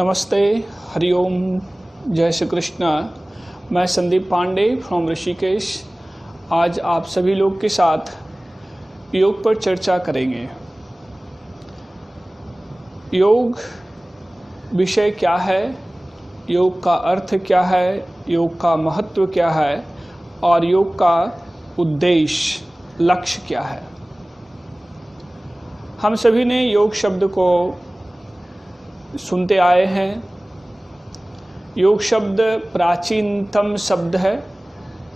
नमस्ते, हरिओम, जय श्री कृष्णा। मैं संदीप पांडे फ्रॉम ऋषिकेश आज आप सभी लोग के साथ योग पर चर्चा करेंगे। योग विषय क्या है, योग का अर्थ क्या है, योग का महत्व क्या है और योग का उद्देश्य, लक्ष्य क्या है। हम सभी ने योग शब्द को सुनते आए हैं। योग शब्द प्राचीनतम शब्द है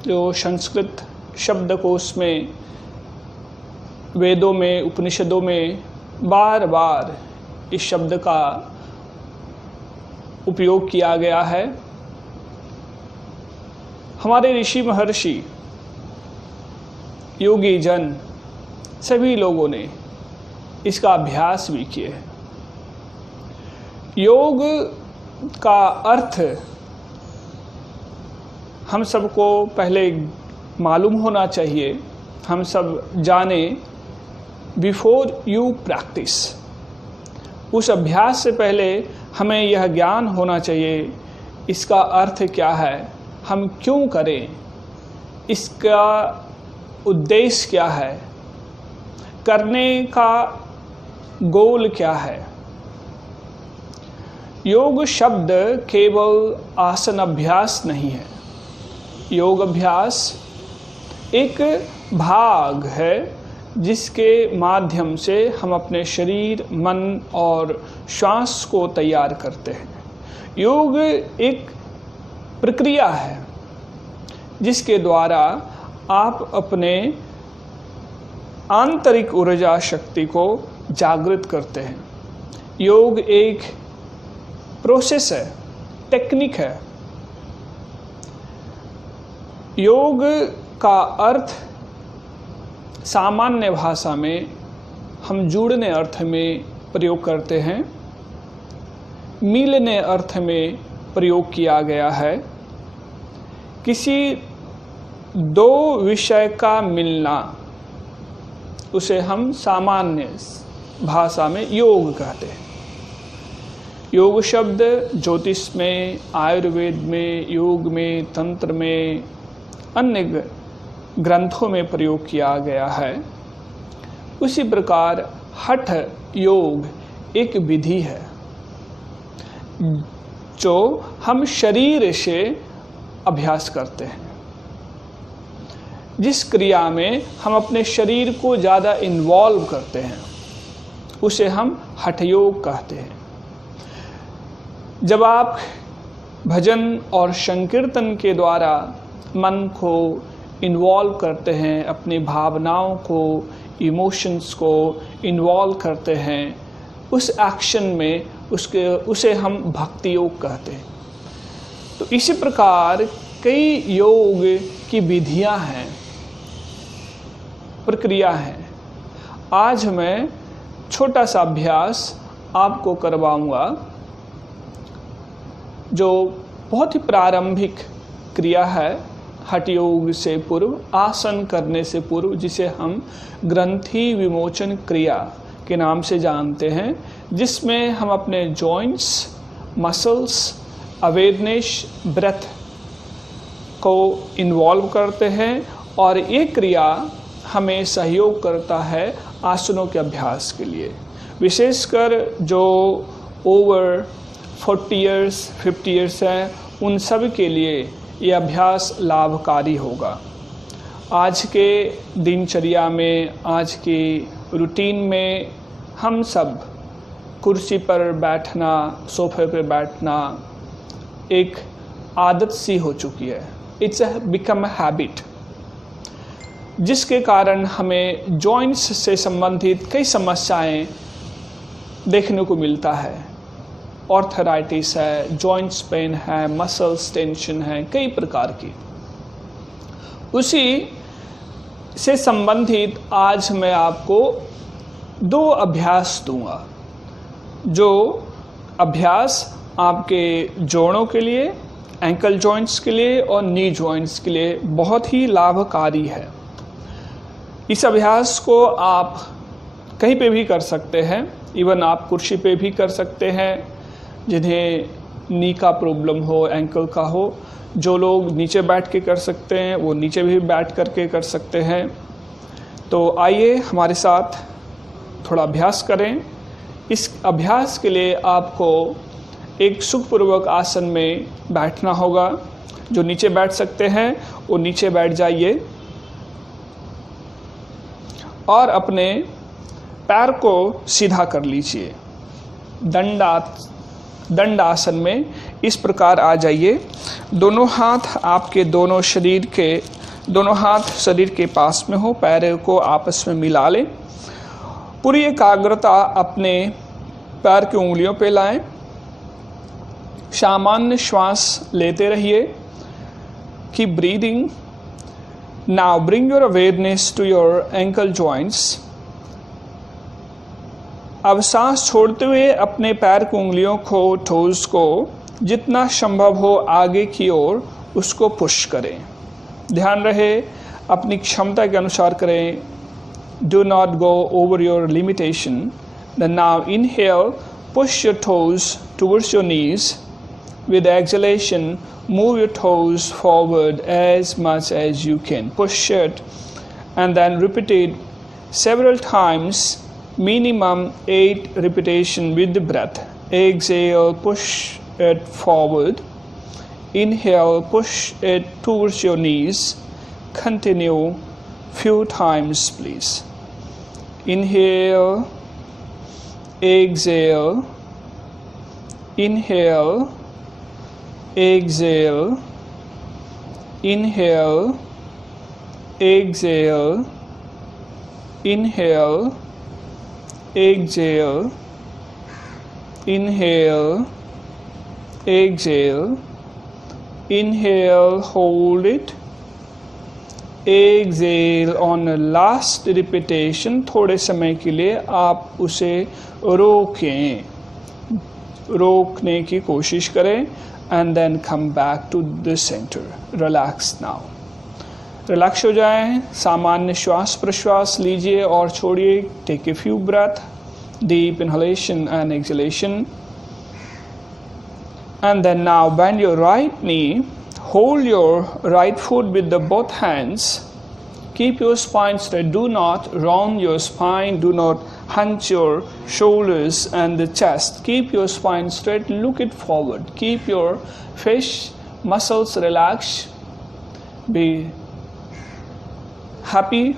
जो संस्कृत शब्दकोश में, वेदों में, उपनिषदों में बार बार इस शब्द का उपयोग किया गया है। हमारे ऋषि महर्षि, योगी जन, सभी लोगों ने इसका अभ्यास भी किए हैं। योग का अर्थ हम सबको पहले मालूम होना चाहिए, हम सब जाने बिफोर यू प्रैक्टिस। उस अभ्यास से पहले हमें यह ज्ञान होना चाहिए इसका अर्थ क्या है, हम क्यों करें, इसका उद्देश्य क्या है, करने का गोल क्या है। योग शब्द केवल आसन अभ्यास नहीं है। योग अभ्यास एक भाग है जिसके माध्यम से हम अपने शरीर, मन और श्वास को तैयार करते हैं। योग एक प्रक्रिया है जिसके द्वारा आप अपने आंतरिक ऊर्जा शक्ति को जागृत करते हैं। योग एक प्रोसेस है, टेक्निक है। योग का अर्थ सामान्य भाषा में हम जुड़ने अर्थ में प्रयोग करते हैं, मिलने अर्थ में प्रयोग किया गया है। किसी दो विषय का मिलना, उसे हम सामान्य भाषा में योग कहते हैं। योग शब्द ज्योतिष में, आयुर्वेद में, योग में, तंत्र में, अन्य ग्रंथों में प्रयोग किया गया है। उसी प्रकार हठ योग एक विधि है जो हम शरीर से अभ्यास करते हैं। जिस क्रिया में हम अपने शरीर को ज़्यादा इन्वॉल्व करते हैं उसे हम हठ योग कहते हैं। जब आप भजन और संकीर्तन के द्वारा मन को इन्वॉल्व करते हैं, अपनी भावनाओं को, इमोशंस को इन्वॉल्व करते हैं, उस एक्शन में उसे हम भक्ति योग कहते हैं। तो इसी प्रकार कई योग की विधियां हैं, प्रक्रिया हैं। आज मैं छोटा सा अभ्यास आपको करवाऊंगा जो बहुत ही प्रारंभिक क्रिया है हठ योग से पूर्व, आसन करने से पूर्व, जिसे हम ग्रंथि विमोचन क्रिया के नाम से जानते हैं, जिसमें हम अपने जॉइंट्स, मसल्स, अवेयरनेस, ब्रेथ को इन्वॉल्व करते हैं और ये क्रिया हमें सहयोग करता है आसनों के अभ्यास के लिए। विशेषकर जो ओवर 40 इयर्स 50 इयर्स हैं, उन सब के लिए ये अभ्यास लाभकारी होगा। आज के दिनचर्या में, आज की रूटीन में हम सब कुर्सी पर बैठना, सोफे पर बैठना एक आदत सी हो चुकी है। इट्स बिकम अ हैबिट, जिसके कारण हमें जॉइंट्स से संबंधित कई समस्याएं देखने को मिलता है। ऑर्थराइटिस है, जॉइंट्स पेन है, मसल्स टेंशन है, कई प्रकार की। उसी से संबंधित आज मैं आपको दो अभ्यास दूंगा, जो अभ्यास आपके जोड़ों के लिए, एंकल जॉइंट्स के लिए और नी जॉइंट्स के लिए बहुत ही लाभकारी है। इस अभ्यास को आप कहीं पे भी कर सकते हैं, इवन आप कुर्सी पे भी कर सकते हैं, जिन्हें नी का प्रॉब्लम हो, एंकल का हो, जो लोग नीचे बैठ के कर सकते हैं वो नीचे भी बैठ करके कर सकते हैं। तो आइए हमारे साथ थोड़ा अभ्यास करें। इस अभ्यास के लिए आपको एक सुखपूर्वक आसन में बैठना होगा। जो नीचे बैठ सकते हैं वो नीचे बैठ जाइए और अपने पैर को सीधा कर लीजिए। दंडासन में इस प्रकार आ जाइए। दोनों हाथ आपके दोनों हाथ शरीर के पास में हो, पैरों को आपस में मिला लें। पूरी एकाग्रता अपने पैर की उंगलियों पे लाएं। सामान्य श्वास लेते रहिए। Keep breathing. Now bring your awareness to your ankle joints. अब सांस छोड़ते हुए अपने पैर की उंगलियों को, टोज को जितना संभव हो आगे की ओर उसको पुश करें। ध्यान रहे अपनी क्षमता के अनुसार करें। Do not go over your limitation. Then now inhale, push your toes towards your knees. With exhalation, move your toes forward as much as you can. Push it and then repeat it several times, minimum 8 repetitions with the breath. Exhale, push it forward. Inhale, push it towards your knees. Continue few times, please. Inhale, exhale, inhale, exhale, inhale, exhale, inhale, exhale, inhale, exhale, inhale, hold it. Exhale on the last repetition. थोड़े समय के लिए आप उसे रोकने की कोशिश करें and then come back to the center. Relax now. Relax हो जाएं। सामान्य श्वास प्रश्वास लीजिए और छोड़िए। Take a few breath, deep inhalation and exhalation. And then now bend your right knee. Hold your right foot with the both hands. Keep your spine straight. Do not round your spine. Do not hunch your shoulders and the chest. Keep your spine straight. Look it forward. Keep your face muscles relaxed. Be happy.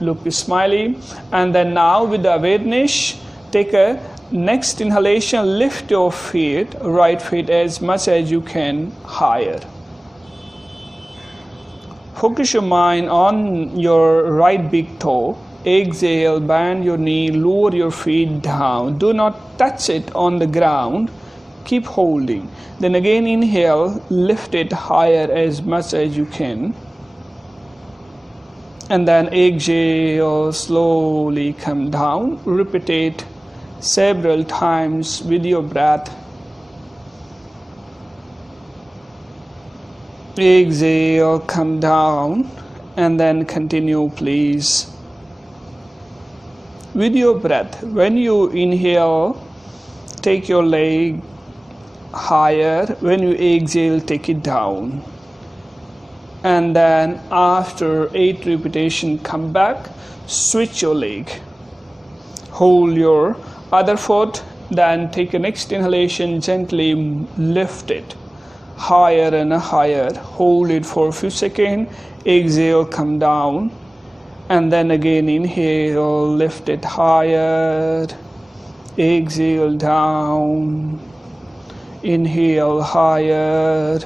Look smiley. And then now with the awareness, take a next inhalation. Lift your feet, right feet as much as you can higher. Focus your mind on your right big toe. Exhale, bend your knee, lower your feet down. Do not touch it on the ground. Keep holding. Then again inhale, lift it higher as much as you can. And then exhale, slowly come down. Repeat it several times with your breath. Exhale, come down, and then continue, please. With your breath, when you inhale, take your leg higher. When you exhale, take it down. And then after 8 repetitions, come back, switch your leg. Hold your other foot, then take a next inhalation, gently lift it higher and higher. Hold it for a few seconds. Exhale, come down. And then again inhale, lift it higher. Exhale, down. Inhale, higher.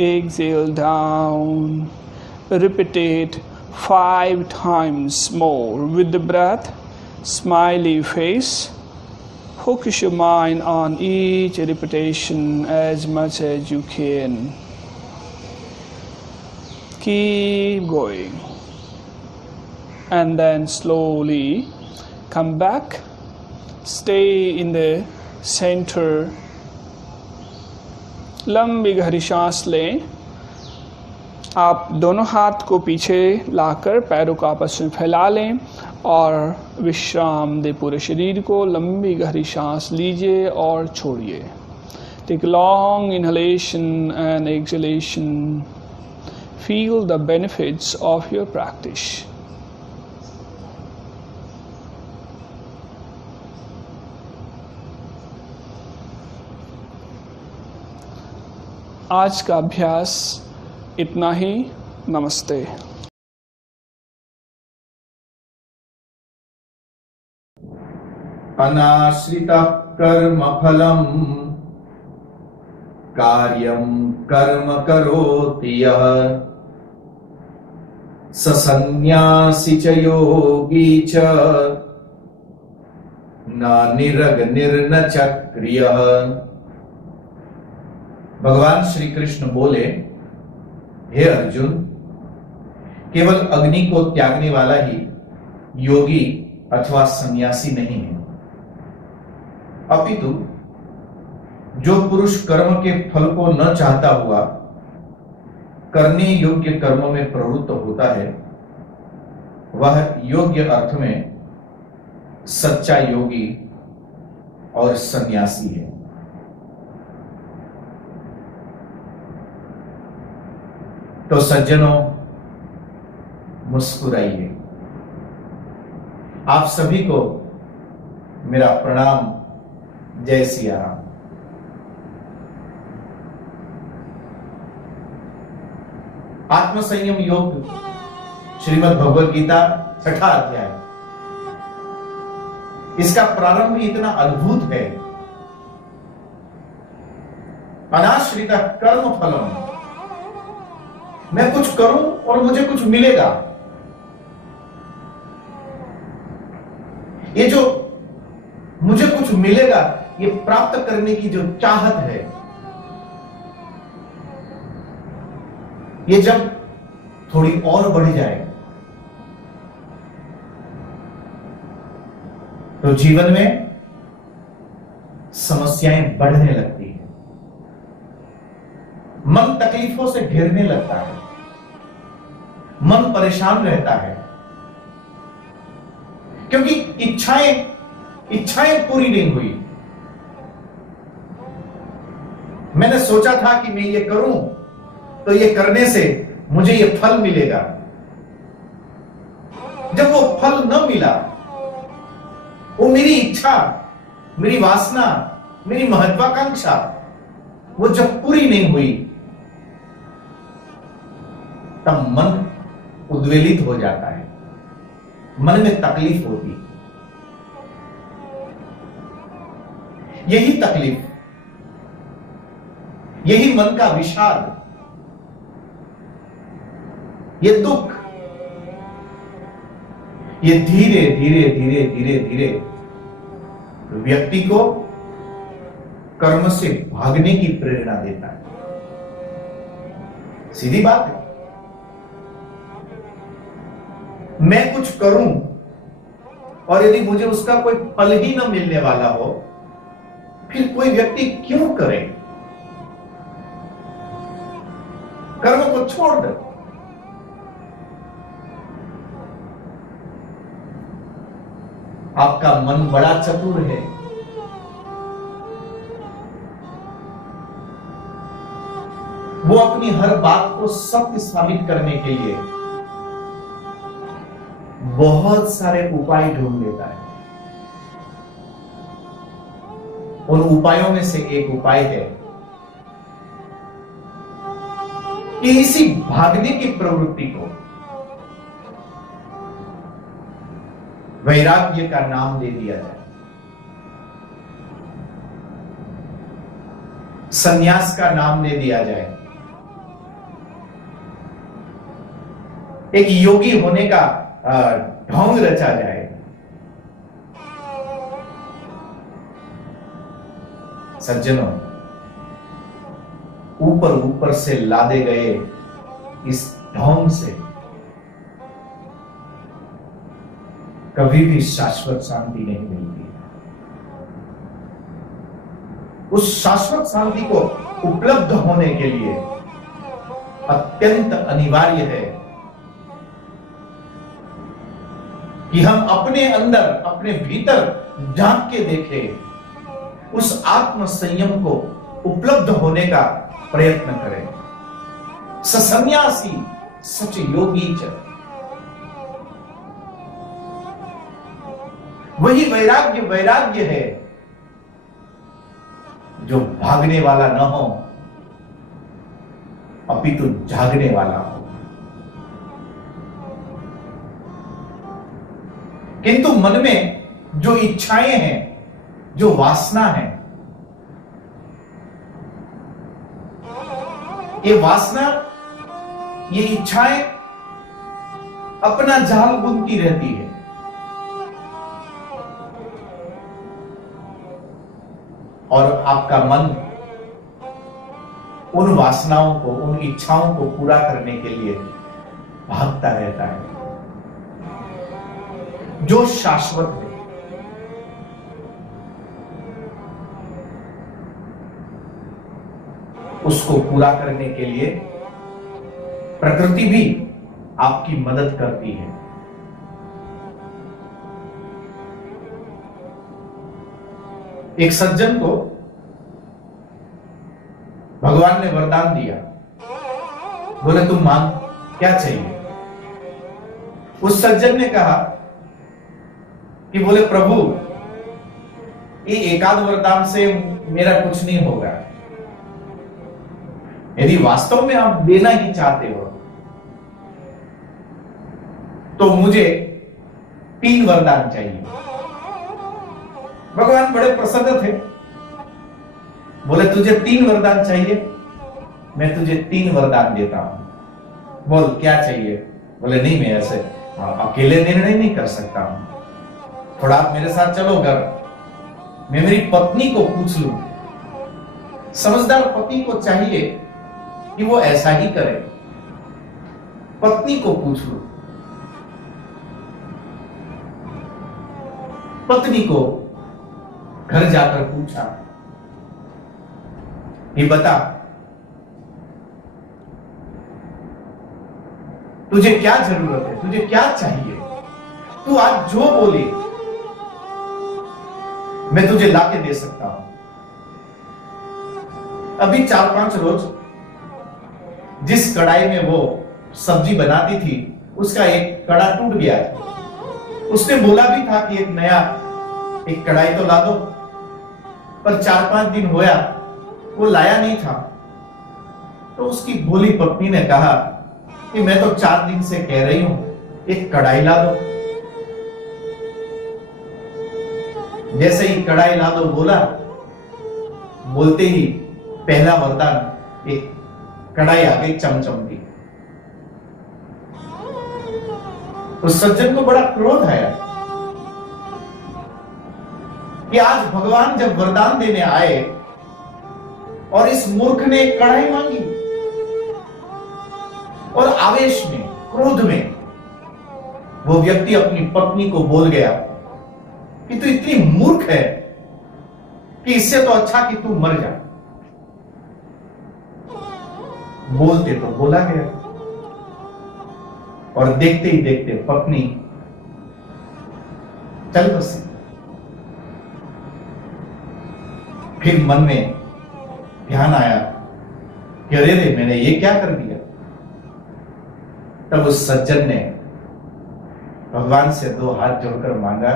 Exhale, down. Repeat it 5 times more with the breath. Smiley face. Focus your mind on each repetition as much as you can. Keep going. And then slowly come back. Stay in the center. लंबी गहरी सांस लें। आप दोनों हाथ को पीछे लाकर पैरों को आपस में फैला लें और विश्राम दे पूरे शरीर को। लंबी गहरी सांस लीजिए और छोड़िए। Take long inhalation and exhalation. Feel the benefits of your practice. आज का अभ्यास इतना ही। नमस्ते। अनाश्रितः कर्मफलम् कार्यं कर्म करोति यः स संन्यासी च योगी च न निरग्निर्न चक्रियः। भगवान श्री कृष्ण बोले, हे अर्जुन, केवल अग्नि को त्यागने वाला ही योगी अथवा सन्यासी नहीं है, अपितु जो पुरुष कर्म के फल को न चाहता हुआ करने योग्य कर्म में प्रवृत्त होता है, वह योग्य अर्थ में सच्चा योगी और सन्यासी है। तो सज्जनों, मुस्कुराइए। आप सभी को मेरा प्रणाम। जय सिया राम। आत्मसंयम योग श्रीमद् भगवद गीता 6ठा अध्याय। इसका प्रारंभ ही इतना अद्भुत है। अनाश्रित कर्म फलम, मैं कुछ करूं और मुझे कुछ मिलेगा। ये जो मुझे कुछ मिलेगा, ये प्राप्त करने की जो चाहत है, ये जब थोड़ी और बढ़ जाए तो जीवन में समस्याएं बढ़ने लगती हैं, मन तकलीफों से घिरने लगता है, मन परेशान रहता है, क्योंकि इच्छाएं पूरी नहीं हुई। मैंने सोचा था कि मैं ये करूं तो ये करने से मुझे ये फल मिलेगा। जब वो फल न मिला, वो मेरी इच्छा, मेरी वासना, मेरी महत्वाकांक्षा वो जब पूरी नहीं हुई, तब मन उद्वेलित हो जाता है, मन में तकलीफ होती। यही तकलीफ, यही मन का विषाद, ये दुख, ये धीरे धीरे धीरे धीरे धीरे व्यक्ति को कर्म से भागने की प्रेरणा देता है। सीधी बात है। मैं कुछ करूं और यदि मुझे उसका कोई फल ही न मिलने वाला हो, फिर कोई व्यक्ति क्यों करे? कर्म को छोड़ दे। आपका मन बड़ा चतुर है। वो अपनी हर बात को सत्य साबित करने के लिए बहुत सारे उपाय ढूंढ लेता है। उन उपायों में से एक उपाय है कि इसी भागने की प्रवृत्ति को वैराग्य का नाम दे दिया जाए, संन्यास का नाम दे दिया जाए, एक योगी होने का ढोंग रचा जाए। सज्जनों, ऊपर ऊपर से लादे गए इस ढोंग से कभी भी शाश्वत शांति नहीं मिलती। उस शाश्वत शांति को उपलब्ध होने के लिए अत्यंत अनिवार्य है कि हम अपने अंदर, अपने भीतर झांक के देखें, उस आत्म संयम को उपलब्ध होने का प्रयत्न करें। सन्यासी सच योगी च, वही वैराग्य वैराग्य है जो भागने वाला न हो अपितु जागने वाला हो। किंतु मन में जो इच्छाएं हैं, जो वासना है, ये वासना, ये इच्छाएं अपना जाल बुनती रहती है। और आपका मन उन वासनाओं को, उन इच्छाओं को पूरा करने के लिए भागता रहता है। जो शाश्वत है, उसको पूरा करने के लिए प्रकृति भी आपकी मदद करती है। एक सज्जन को भगवान ने वरदान दिया, बोले तुम मांग, क्या चाहिए? उस सज्जन ने कहा कि बोले प्रभु, ये एकाध वरदान से मेरा कुछ नहीं होगा। यदि वास्तव में आप देना ही चाहते हो तो मुझे 3 वरदान चाहिए। भगवान बड़े प्रसन्न थे, बोले तुझे 3 वरदान चाहिए, मैं तुझे 3 वरदान देता हूं। बोल क्या चाहिए? बोले नहीं, मैं ऐसे अकेले निर्णय नहीं कर सकता हूं, थोड़ा आप मेरे साथ चलो घर, मैं मेरी पत्नी को पूछ लूं। समझदार पति को चाहिए कि वो ऐसा ही करे, पत्नी को पूछ लूं। पत्नी को घर जाकर पूछा कि बता तुझे क्या जरूरत है, तुझे क्या चाहिए, तू आज जो बोले मैं तुझे लाके दे सकता हूं। अभी 4-5 रोज जिस कढ़ाई में वो सब्जी बनाती थी उसका एक कड़ा टूट गया। उसने बोला भी था कि एक कढ़ाई तो ला दो, पर 4-5 दिन होया वो लाया नहीं था। तो उसकी भोली पत्नी ने कहा कि मैं तो 4 दिन से कह रही हूं एक कढ़ाई ला दो। जैसे ही कढ़ाई ला दो बोला, बोलते ही पहला वरदान एक कढ़ाई आ गई चमचमती। उस सज्जन को बड़ा क्रोध आया कि आज भगवान जब वरदान देने आए और इस मूर्ख ने एक कढ़ाई मांगी, और आवेश में, क्रोध में वो व्यक्ति अपनी पत्नी को बोल गया कि तू इतनी मूर्ख है कि इससे तो अच्छा कि तू मर जा। बोलते तो बोला गया, और देखते ही देखते पत्नी चल बसी। फिर मन में ध्यान आया कि अरे रे, मैंने ये क्या कर दिया। तब उस सज्जन ने भगवान से 2 हाथ जोड़कर मांगा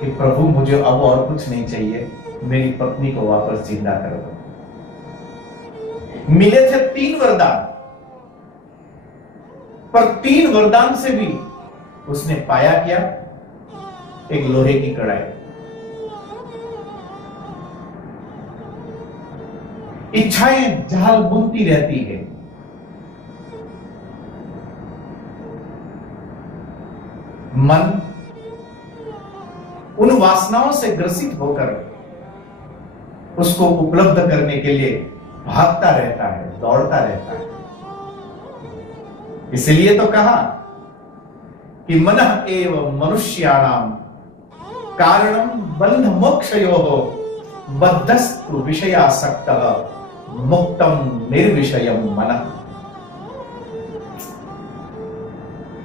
कि प्रभु मुझे अब और कुछ नहीं चाहिए, मेरी पत्नी को वापस जिंदा कर दो। मिले थे 3 वरदान, पर 3 वरदान से भी उसने पाया क्या? एक लोहे की कढ़ाई। इच्छाएं जाल बुनती रहती है। मन उन वासनाओं से ग्रसित होकर उसको उपलब्ध करने के लिए भागता रहता है, दौड़ता रहता है। इसलिए तो कहा कि मनः एव मनुष्याणाम कारणम बंध मोक्षयोः बद्धस्तु विषयासक्तः मुक्तम निर्विषयम मनः।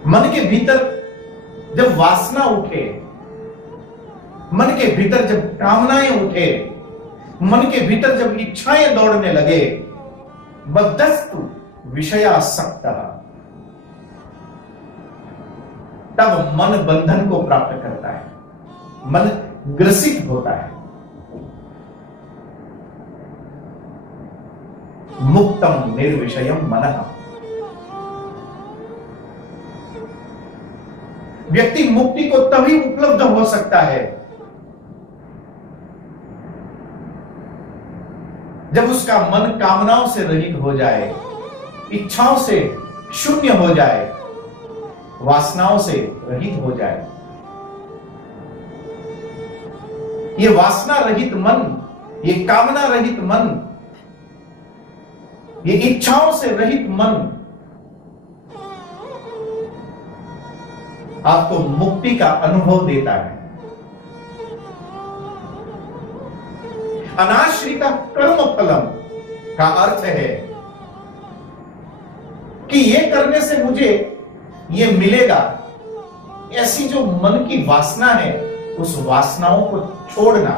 मन के भीतर जब वासना उठे, मन के भीतर जब कामनाएं उठे, मन के भीतर जब इच्छाएं दौड़ने लगे, बद्धस्तु विषयासक्तः, तब मन बंधन को प्राप्त करता है, मन ग्रसित होता है। मुक्तम निर्विषयम मनः, व्यक्ति मुक्ति को तभी उपलब्ध हो सकता है जब उसका मन कामनाओं से रहित हो जाए, इच्छाओं से शून्य हो जाए, वासनाओं से रहित हो जाए। ये वासना रहित मन, ये कामना रहित मन, ये इच्छाओं से रहित मन आपको मुक्ति का अनुभव देता है। अनाश्रित कर्म फलम का अर्थ है कि ये करने से मुझे ये मिलेगा, ऐसी जो मन की वासना है उस वासनाओं को छोड़ना।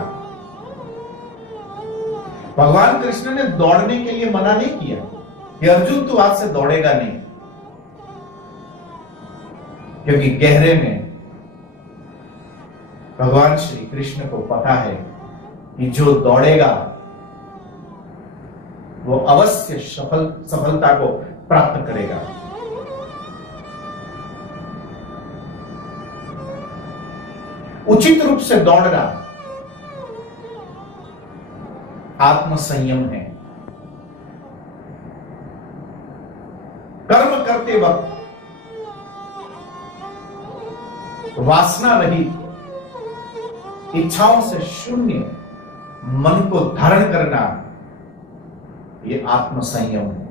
भगवान कृष्ण ने दौड़ने के लिए मना नहीं किया कि अर्जुन तू आज से दौड़ेगा नहीं, क्योंकि गहरे में भगवान श्री कृष्ण को पता है कि जो दौड़ेगा वो अवश्य सफलता को प्राप्त करेगा। उचित रूप से दौड़ना आत्मसंयम है। कर्म करते वक्त वासना रहित, इच्छाओं से शून्य मन को धारण करना, यह आत्मसंयम है।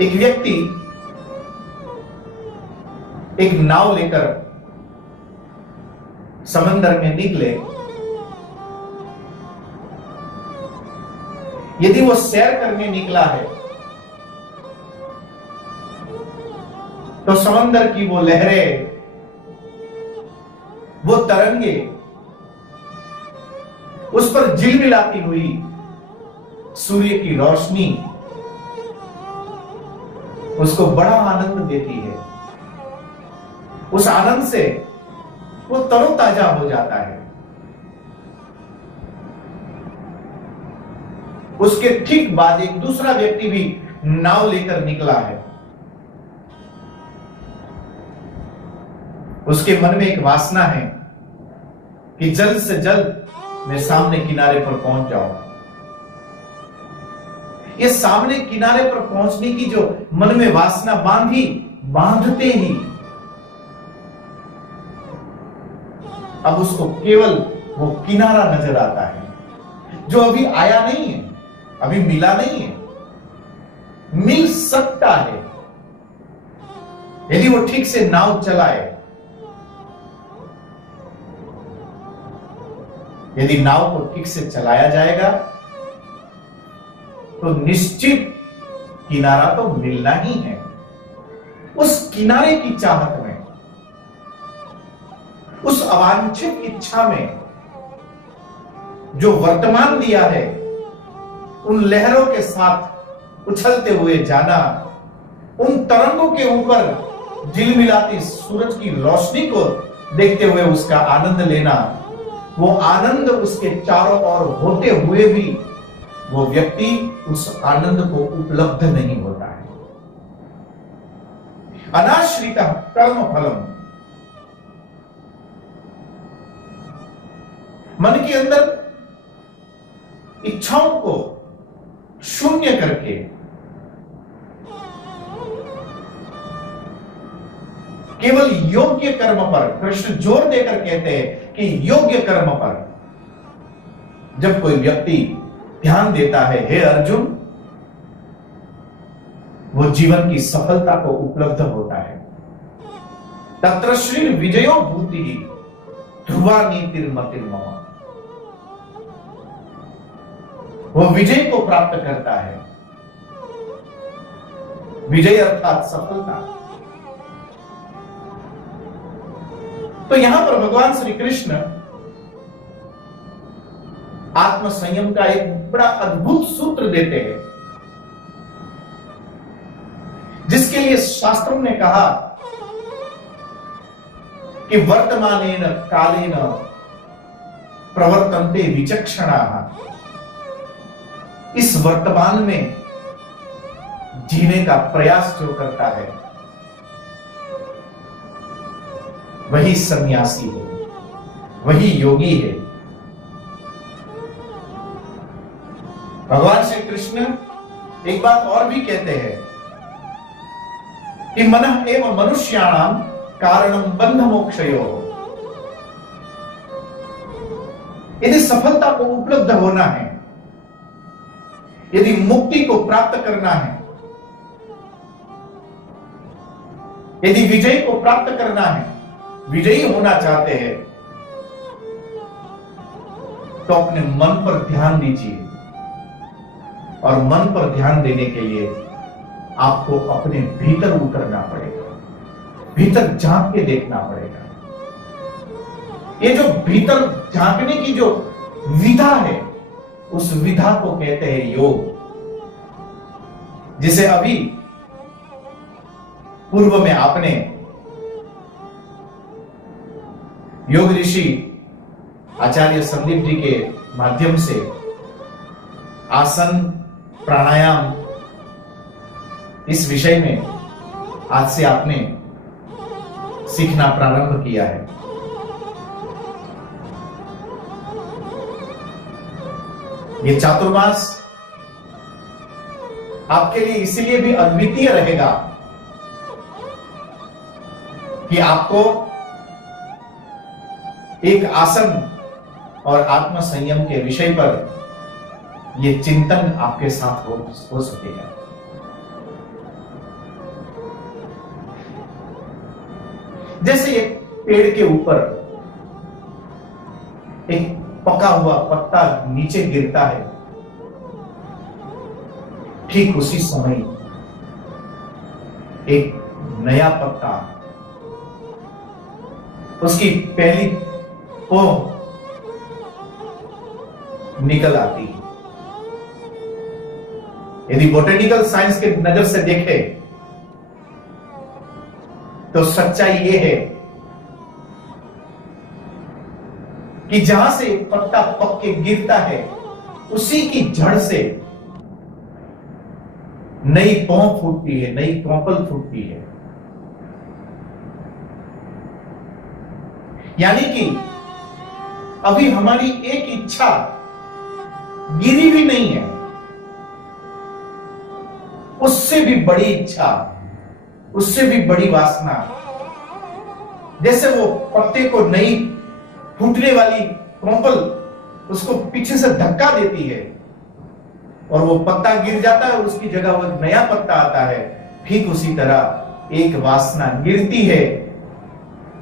एक व्यक्ति एक नाव लेकर समंदर में निकले, यदि वो सैर करने निकला है तो समंदर की वो लहरें, वो तरंगे उस पर झिलमिलाती हुई सूर्य की रोशनी उसको बड़ा आनंद देती है। उस आनंद से वो तरोताजा हो जाता है। उसके ठीक बाद एक दूसरा व्यक्ति भी नाव लेकर निकला है। उसके मन में एक वासना है कि जल्द से जल्द मैं सामने किनारे पर पहुंच जाऊं। ये सामने किनारे पर पहुंचने की जो मन में वासना बांधते ही अब उसको केवल वो किनारा नजर आता है जो अभी आया नहीं है, अभी मिला नहीं है, मिल सकता है यदि वो ठीक से नाव चलाए। यदि नाव को ठीक से चलाया जाएगा तो निश्चित किनारा तो मिलना ही है। उस किनारे की चाहत में, उस अवांछित इच्छा में जो वर्तमान दिया है, उन लहरों के साथ उछलते हुए जाना, उन तरंगों के ऊपर झिलमिलाती सूरज की रोशनी को देखते हुए उसका आनंद लेना, वो आनंद उसके चारों ओर होते हुए भी वो व्यक्ति उस आनंद को उपलब्ध नहीं होता है। अनाश्रित कर्म फलम, मन के अंदर इच्छाओं को शून्य करके केवल योग्य कर्म पर, कृष्ण जोर देकर कहते हैं कि योग्य कर्म पर जब कोई व्यक्ति ध्यान देता है, हे अर्जुन, वो जीवन की सफलता को उपलब्ध होता है। तत्र श्री विजयो भूति ध्रुवा नीतिर्मतिर्मम, वो विजय को प्राप्त करता है। विजय अर्थात सफलता। तो यहां पर भगवान श्री कृष्ण आत्म संयम का एक बड़ा अद्भुत सूत्र देते हैं, जिसके लिए शास्त्रों ने कहा कि वर्तमानेन कालेन प्रवर्तन्ते विचक्षणाः। इस वर्तमान में जीने का प्रयास जो करता है वही सन्यासी है, वही योगी है। भगवान श्री कृष्ण एक बात और भी कहते हैं कि मनः एव मनुष्याणाम कारणम बंध मोक्षयोः। यदि सफलता को उपलब्ध होना है, यदि मुक्ति को प्राप्त करना है, यदि विजय को प्राप्त करना है, विजयी होना चाहते हैं, तो अपने मन पर ध्यान दीजिए। और मन पर ध्यान देने के लिए आपको अपने भीतर उतरना पड़ेगा, भीतर झांक के देखना पड़ेगा। ये जो भीतर झांकने की जो विधा है, उस विधा को कहते हैं योग, जिसे अभी पूर्व में आपने योग ऋषि आचार्य संदीप जी के माध्यम से आसन प्राणायाम इस विषय में आज से आपने सीखना प्रारंभ किया है। ये चातुर्मास आपके लिए इसलिए भी अद्वितीय रहेगा कि आपको एक आसन और आत्म संयम के विषय पर ये चिंतन आपके साथ हो सकेगा। जैसे एक पेड़ के ऊपर एक पका हुआ पत्ता नीचे गिरता है, ठीक उसी समय एक नया पत्ता, उसकी पहली पोंख निकल आती है। यदि बोटेनिकल साइंस के नजर से देखें तो सच्चाई यह है कि जहां से पत्ता पक के गिरता है, उसी की जड़ से नई पोंख फूटती है, नई कौपल फूटती है। यानी कि अभी हमारी एक इच्छा गिरी भी नहीं है, उससे भी बड़ी इच्छा, उससे भी बड़ी वासना, जैसे वो पत्ते को नई फूटने वाली कौपल उसको पीछे से धक्का देती है और वो पत्ता गिर जाता है, उसकी जगह वो नया पत्ता आता है। ठीक उसी तरह एक वासना गिरती है,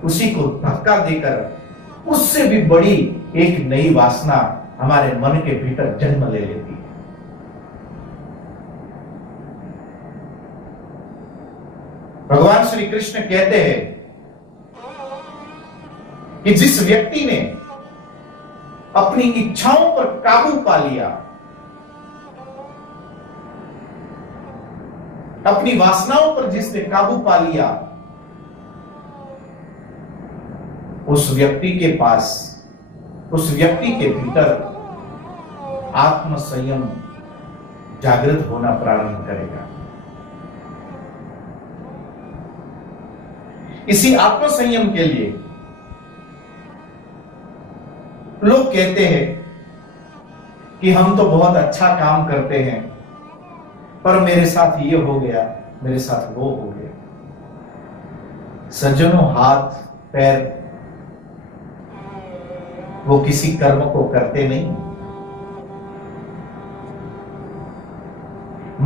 उसी को धक्का देकर उससे भी बड़ी एक नई वासना हमारे मन के भीतर जन्म ले लेती है। भगवान श्री कृष्ण कहते हैं कि जिस व्यक्ति ने अपनी इच्छाओं पर काबू पा लिया, अपनी वासनाओं पर जिसने काबू पा लिया, उस व्यक्ति के पास, उस व्यक्ति के भीतर आत्म संयम जागृत होना प्रारंभ करेगा। इसी आत्म संयम के लिए लोग कहते हैं कि हम तो बहुत अच्छा काम करते हैं, पर मेरे साथ ये हो गया, मेरे साथ वो हो गया। सज्जनों, हाथ पैर वो किसी कर्म को करते नहीं,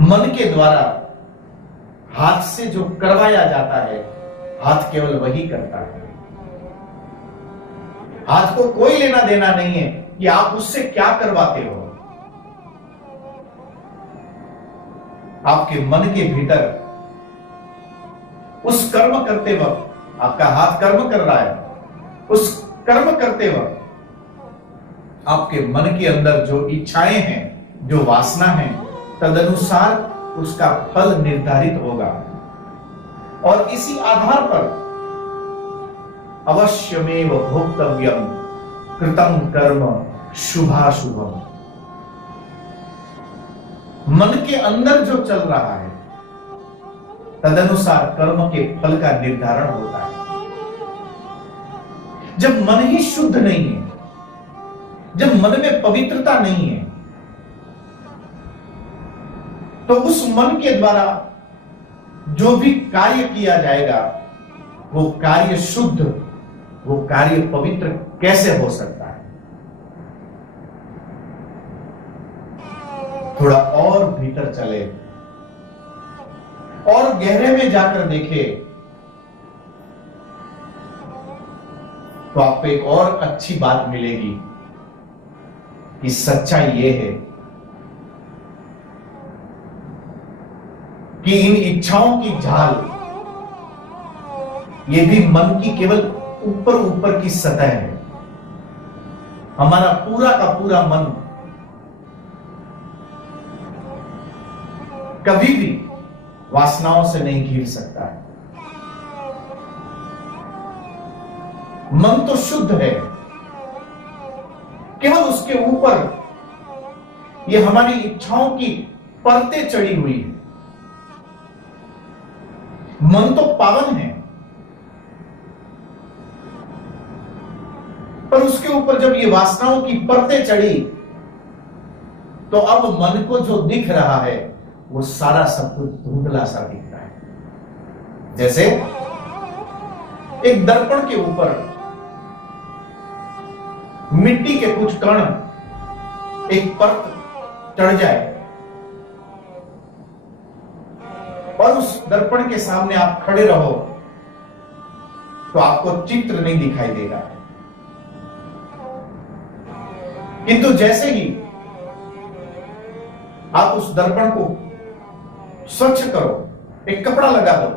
मन के द्वारा हाथ से जो करवाया जाता है, हाथ केवल वही करता है। हाथ को कोई लेना देना नहीं है कि आप उससे क्या करवाते हो। आपके मन के भीतर उस कर्म करते वक्त आपका हाथ कर्म कर रहा है, उस कर्म करते वक्त आपके मन के अंदर जो इच्छाएं हैं, जो वासना है, तदनुसार उसका फल निर्धारित होगा और इसी आधार पर अवश्यमेव भोक्तव्यम कृतं कर्म शुभाशुभम। मन के अंदर जो चल रहा है तदनुसार कर्म के फल का निर्धारण होता है। जब मन ही शुद्ध नहीं है, जब मन में पवित्रता नहीं है, तो उस मन के द्वारा जो भी कार्य किया जाएगा वो कार्य शुद्ध, वो कार्य पवित्र कैसे हो सकता है? थोड़ा और भीतर चले और गहरे में जाकर देखे तो आपको एक और अच्छी बात मिलेगी कि सच्चाई यह है कि इन इच्छाओं की झाल ये भी मन की केवल ऊपर ऊपर की सतह है। हमारा पूरा का पूरा मन कभी भी वासनाओं से नहीं घिर सकता है। मन तो शुद्ध है, केवल उसके ऊपर ये हमारी इच्छाओं की परतें चढ़ी हुई है। मन तो पावन है, पर उसके ऊपर जब ये वासनाओं की परतें चढ़ी तो अब मन को जो दिख रहा है वो सारा सब कुछ धुंधला सा दिखता है। जैसे एक दर्पण के ऊपर मिट्टी के कुछ कण एक परत चढ़ जाए और उस दर्पण के सामने आप खड़े रहो तो आपको चित्र नहीं दिखाई देगा, किंतु जैसे ही आप उस दर्पण को स्वच्छ करो, एक कपड़ा लगा दो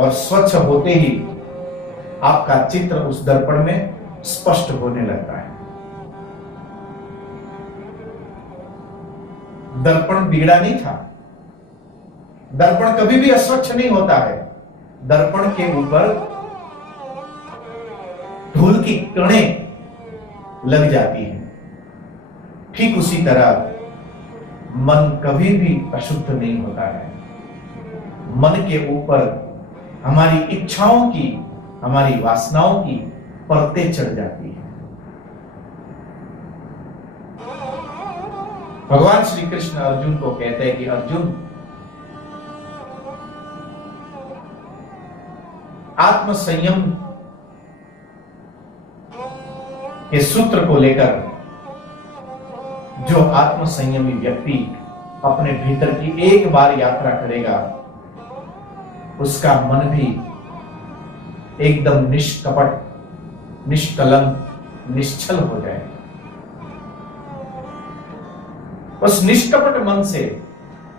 और स्वच्छ होते ही आपका चित्र उस दर्पण में स्पष्ट होने लगता है। दर्पण बिगड़ा नहीं था, दर्पण कभी भी अस्वच्छ नहीं होता है। दर्पण के ऊपर धूल की कणें लग जाती हैं। ठीक उसी तरह मन कभी भी अशुद्ध नहीं होता है। मन के ऊपर हमारी इच्छाओं की, हमारी वासनाओं की परतें चढ़ जाती है। भगवान श्री कृष्ण अर्जुन को कहते हैं कि अर्जुन, आत्म संयम के सूत्र को लेकर जो आत्म संयमी व्यक्ति अपने भीतर की एक बार यात्रा करेगा उसका मन भी एकदम निष्कपट, निष्कलंक, निश्चल हो जाएगा। उस निष्कपट मन से,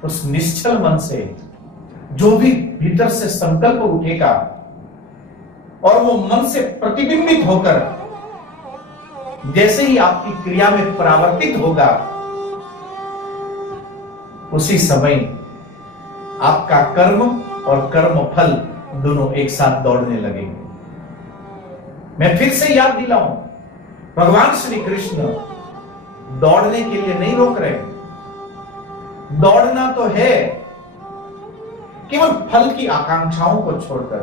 उस निश्चल मन से जो भी भीतर से संकल्प उठेगा और वो मन से प्रतिबिंबित होकर जैसे ही आपकी क्रिया में परावर्तित होगा उसी समय आपका कर्म और कर्म फल दोनों एक साथ दौड़ने लगेंगे। मैं फिर से याद दिलाऊं, भगवान श्री कृष्ण दौड़ने के लिए नहीं रोक रहे। दौड़ना तो है केवल फल की आकांक्षाओं को छोड़कर,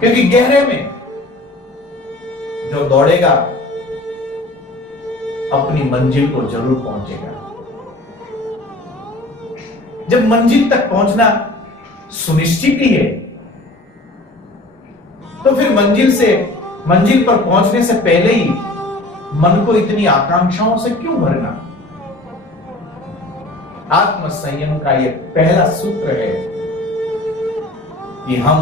क्योंकि गहरे में जो दौड़ेगा अपनी मंजिल को जरूर पहुंचेगा। जब मंजिल तक पहुंचना सुनिश्चित ही है तो फिर मंजिल पर पहुंचने से पहले ही मन को इतनी आकांक्षाओं से क्यों भरना? आत्म संयम का यह पहला सूत्र है कि हम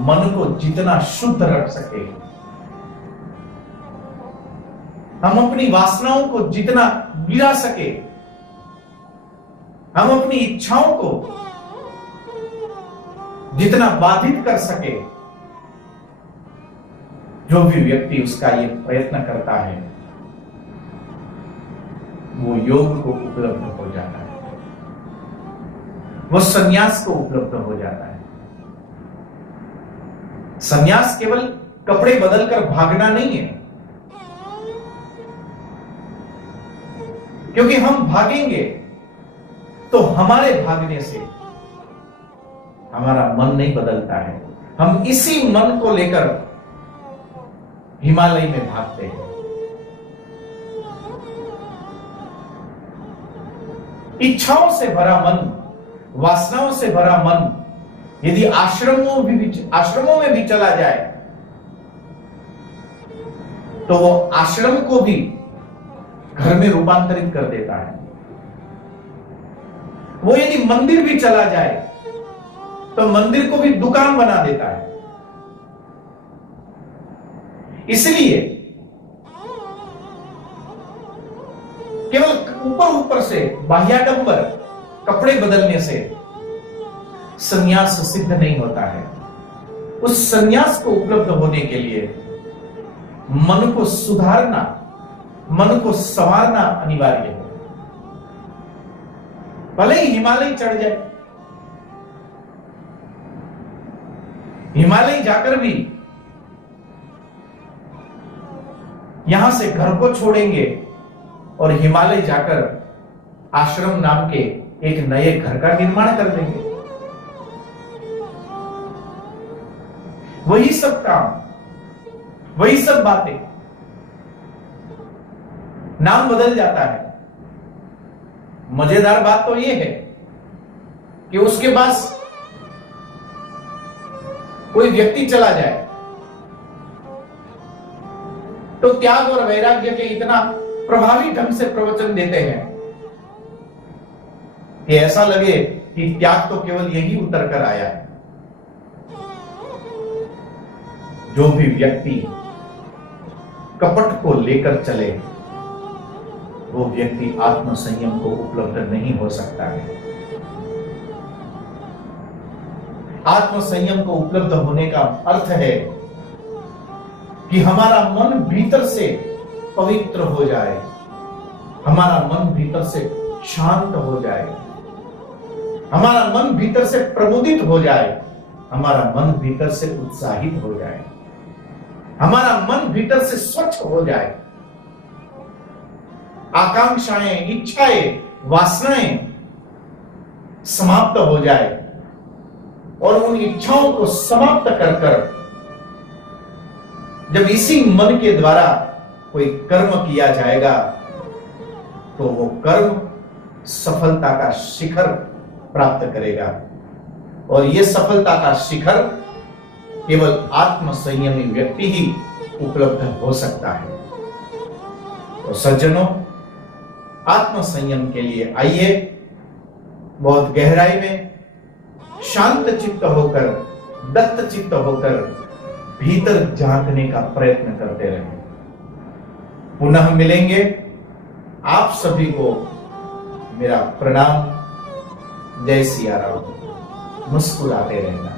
मन को जितना शुद्ध रख सके, हम अपनी वासनाओं को जितना गिरा सके, हम अपनी इच्छाओं को जितना बाधित कर सके, जो भी व्यक्ति उसका ये प्रयत्न करता है वो योग को उपलब्ध हो जाता है, वो संन्यास को उपलब्ध हो जाता है। संन्यास केवल कपड़े बदलकर भागना नहीं है, क्योंकि हम भागेंगे तो हमारे भागने से हमारा मन नहीं बदलता है, हम इसी मन को लेकर हिमालय में भागते हैं। इच्छाओं से भरा मन, वासनाओं से भरा मन यदि आश्रमों में भी चला जाए तो वो आश्रम को भी घर में रूपांतरित कर देता है। वो यदि मंदिर भी चला जाए तो मंदिर को भी दुकान बना देता है। इसलिए केवल ऊपर से बाह्याडंबर कपड़े बदलने से संन्यास सिद्ध नहीं होता है। उस संन्यास को उपलब्ध होने के लिए मन को सुधारना, मन को संवारना अनिवार्य है। भले ही हिमालय चढ़ जाए, हिमालय जाकर भी यहां से घर को छोड़ेंगे और हिमालय जाकर आश्रम नाम के एक नए घर का निर्माण कर देंगे। वही सब काम, वही सब बातें, नाम बदल जाता है। मजेदार बात तो यह है कि उसके पास कोई व्यक्ति चला जाए तो त्याग और वैराग्य के इतना प्रभावी ढंग से प्रवचन देते हैं कि ऐसा लगे कि त्याग तो केवल यही उतर कर आया है। जो भी व्यक्ति कपट को लेकर चले वो व्यक्ति आत्म संयम को उपलब्ध नहीं हो सकता है। आत्म संयम को उपलब्ध होने का अर्थ है कि हमारा मन भीतर से पवित्र हो जाए, हमारा मन भीतर से शांत हो जाए, हमारा मन भीतर से प्रबोधित हो जाए, हमारा मन भीतर से उत्साहित हो जाए, हमारा मन भीतर से स्वच्छ हो जाए, आकांक्षाएं, इच्छाएं, वासनाएं समाप्त हो जाए और उन इच्छाओं को समाप्त कर कर जब इसी मन के द्वारा कोई कर्म किया जाएगा तो वो कर्म सफलता का शिखर प्राप्त करेगा। और ये सफलता का शिखर केवल आत्म संयमी व्यक्ति ही उपलब्ध हो सकता है। तो सज्जनों, आत्म संयम के लिए आइए बहुत गहराई में शांत चित्त होकर, दत्त चित्त होकर भीतर झांकने का प्रयत्न करते रहें। पुनः मिलेंगे। आप सभी को मेरा प्रणाम। जय सिया राम। मुस्कुराते रहना।